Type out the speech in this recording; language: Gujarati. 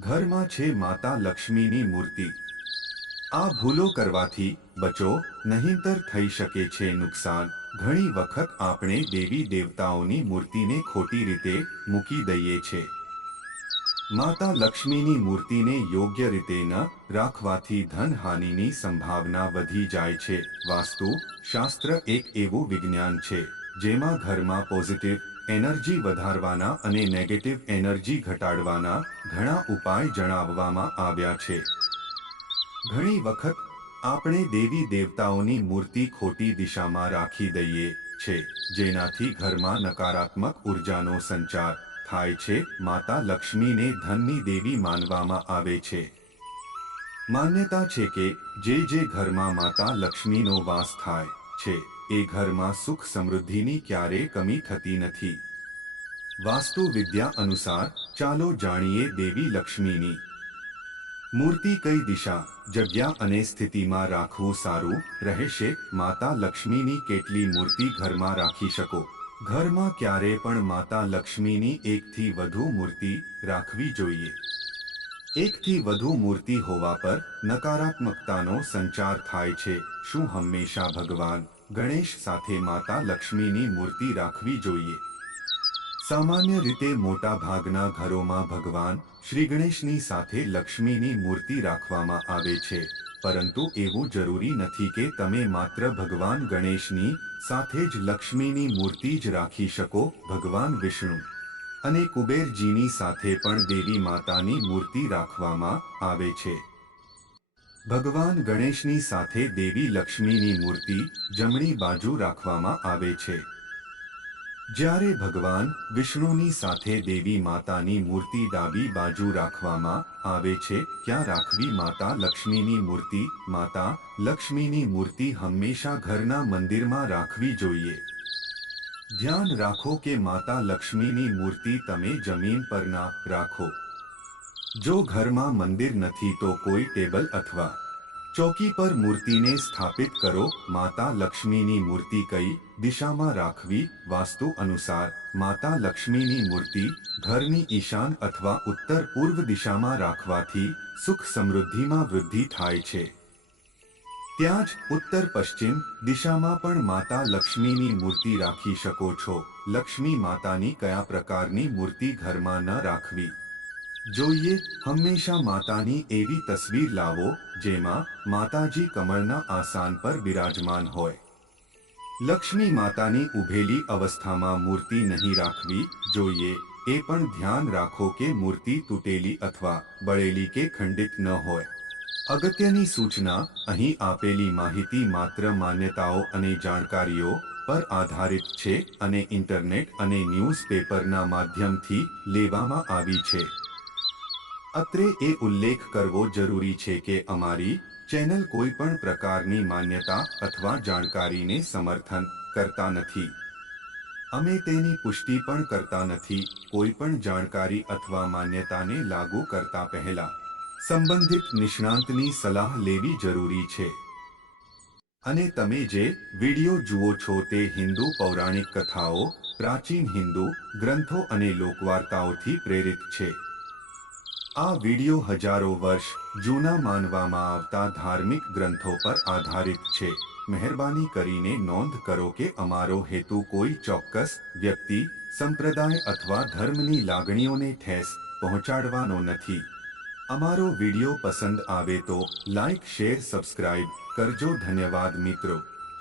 ઘરમાં છે માતા લક્ષ્મીની મૂર્તિ. આ ભૂલો કરવાથી બચો, નહીંતર થઈ શકે છે નુકસાન. ઘણી વખત આપણે દેવી દેવતાઓની મૂર્તિને ખોટી રીતે મૂકી દઈએ છે. માતા લક્ષ્મીની મૂર્તિને યોગ્ય રીતે ન રાખવાથી ધનહાનિની સંભાવના વધી જાય છે. વાસ્તુ, શાસ્ત્ર એક એવું વિજ્ઞાન છે, જેમાં ઘરમાં પોઝિટિવ એનર્જી વધારવાના અને નેગેટિવ એનર્જી ઘટાડવાના ઘણા ઉપાય જણાવવામાં આવ્યા છે. ઘણી વખત આપણે દેવી દેવતાઓની મૂર્તિ ખોટી દિશામાં રાખી દઈએ છે, જેનાથી ઘરમાં નકારાત્મક ઉર્જાનો સંચાર થાય છે, માતા લક્ષ્મીને ધનની દેવી માનવામાં આવે છે. માન્યતા છે કે જે જે ઘરમાં માતા લક્ષ્મીનો વાસ થાય છે એ ઘરમાં સુખ સમૃદ્ધિની ક્યારેય કમી થતી નથી. વાસ્તુ વિદ્યા અનુસાર, ચાલો જાણીએ દેવી લક્ષ્મીની. મૂર્તિ કઈ દિશા, જગ્યા અને સ્થિતિમાં રાખવું સારું, રહેશે, માતા લક્ષ્મીની કેટલી મૂર્તિ ઘરમાં રાખી શકો? ઘરમાં ક્યારે પણ માતા લક્ષ્મીની એકથી વધુ મૂર્તિ રાખવી જોઈએ. એકથી વધુ મૂર્તિ હોવા પર નકારાત્મકતાનો સંચાર થાય છે, શું હંમેશા ભગવાન? ગણેશ સાથે માતા લક્ષ્મીની મૂર્તિ રાખવી જોઈએ. સામાન્ય રીતે મોટા ભાગના ઘરોમાં ભગવાન શ્રી ગણેશની સાથે લક્ષ્મીની મૂર્તિ રાખવામાં આવે છે, પરંતુ એવું જરૂરી નથી કે તમે માત્ર ભગવાન ગણેશની સાથે જ લક્ષ્મીની મૂર્તિ જ રાખી શકો, ભગવાન વિષ્ણુ. અને કુબેરજીની સાથે પણ દેવી માતાની મૂર્તિ રાખવામાં આવે છે. ભગવાન ગણેશની સાથે દેવી લક્ષ્મીની મૂર્તિ જમણી બાજુ રાખવામાં આવે છે. જ્યારે ભગવાન વિષ્ણુની સાથે દેવી માતાની મૂર્તિ ડાબી બાજુ રાખવામાં આવે છે ક્યાં રાખવી માતા લક્ષ્મીની મૂર્તિ, માતા લક્ષ્મીની મૂર્તિ હંમેશા ઘરના મંદિરમાં રાખવી જોઈએ. ધ્યાન રાખો કે માતા લક્ષ્મીની મૂર્તિ તમે જમીન પર ના રાખો. જો ઘરમાં મંદિર નથી તો કોઈ ટેબલ અથવા ચોકી પર મૂર્તિને સ્થાપિત કરો. માતા લક્ષ્મીની મૂર્તિ કઈ દિશામાં રાખવી? વાસ્તુ અનુસાર માતા લક્ષ્મીની મૂર્તિ ઘરની ઈશાન અથવા ઉત્તર પૂર્વ દિશામાં રાખવાથી સુખ સમૃદ્ધિમાં વૃદ્ધિ થાય છે. ત્યાં જ ઉત્તર પશ્ચિમ દિશામાં પણ માતા લક્ષ્મીની મૂર્તિ રાખી શકો છો. લક્ષ્મી માતાની કયા પ્રકારની મૂર્તિ ઘરમાં ન રાખવી? જોઈએ, હંમેશા માતાની એવી તસવીર લાવો, જેમાં માતાજી કમળના આસાન પર બિરાજમાન હોય. લક્ષ્મી માતાની ઉભેલી અવસ્થામાં મૂર્તિ નહીં રાખવી જોઈએ, એ પણ ધ્યાન રાખો કે મૂર્તિ તૂટેલી અથવા બળેલી કે ખંડિત ન હોય. અગત્યની સૂચના અહીં આપેલી માહિતી માત્ર માન્યતાઓ અને જાણકારીઓ પર આધારિત છે અને ઇન્ટરનેટ અને ન્યૂઝપેપરના માધ્યમથી લેવામાં આવી છે. અત્રે એ ઉલ્લેખ કરવો જરૂરી છે કે અમારી ચેનલ કોઈ પણ પ્રકારની માન્યતા અથવા જાણકારીને સમર્થન કરતા નથી. અમે તેની પુષ્ટિ પણ કરતા નથી કોઈ પણ જાણકારી અથવા માન્યતાને લાગુ કરતા પહેલા. સંબંધિત નિષ્ણાંતની સલાહ લેવી જરૂરી છે. અને તમે જે વિડિયો જુઓ છો તે હિન્દુ પૌરાણિક કથાઓ, પ્રાચીન હિન્દુ ગ્રંથો અને લોકવાર્તાઓથી પ્રેરિત છે. આ વિડિયો હજારો વર્ષ જૂના માનવામાં આવતા ધાર્મિક ગ્રંથો પર આધારિત છે. મહેરબાની કરીને નોંધ કરો કે અમારો હેતુ કોઈ ચોક્કસ વ્યક્તિ, સંપ્રદાય અથવા ધર્મની લાગણીઓને ઠેસ પહોંચાડવાનો નથી. અમારો વિડિયો પસંદ આવે તો લાઇક શેર, સબસ્ક્રાઇબ કરજો. ધન્યવાદ મિત્રો.